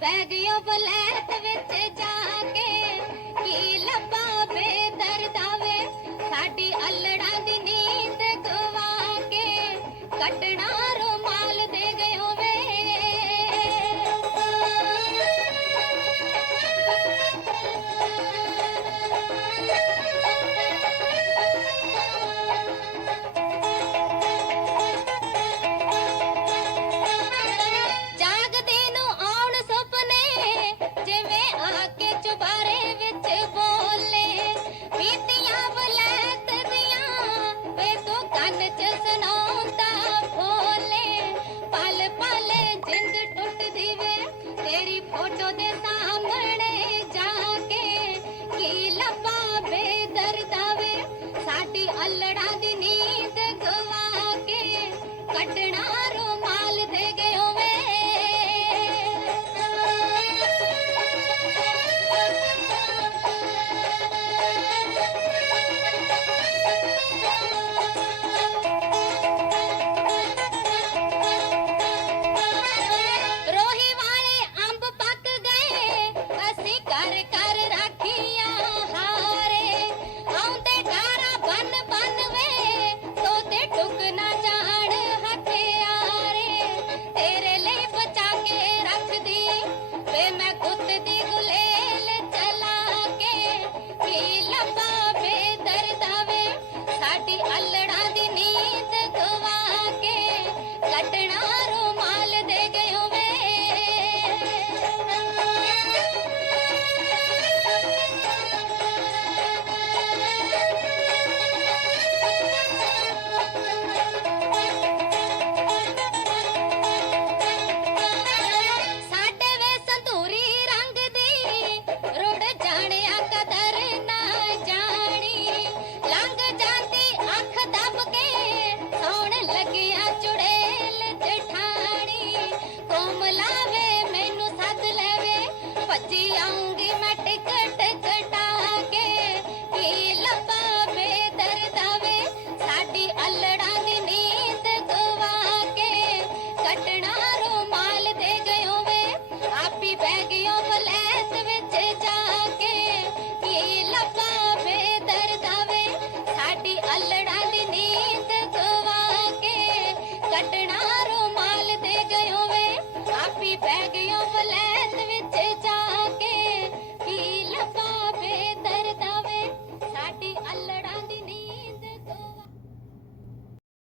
ਬਹਿ ਗਏ ਬਲੇ ਚੁਬਾਰੇ ਵਿੱਚ ਬੋਲੇ। ਤੂੰ ਕੰਨ ਚ ਸੁਣਾਉਂਦਾ ਬੋਲੇ ਪਲ ਪਲ ਜਿੰਦ ਟੁੱਟਦੀ ਤੇਰੀ ਫੋਟੋ ਦੇ ਸਾਹਮਣੇ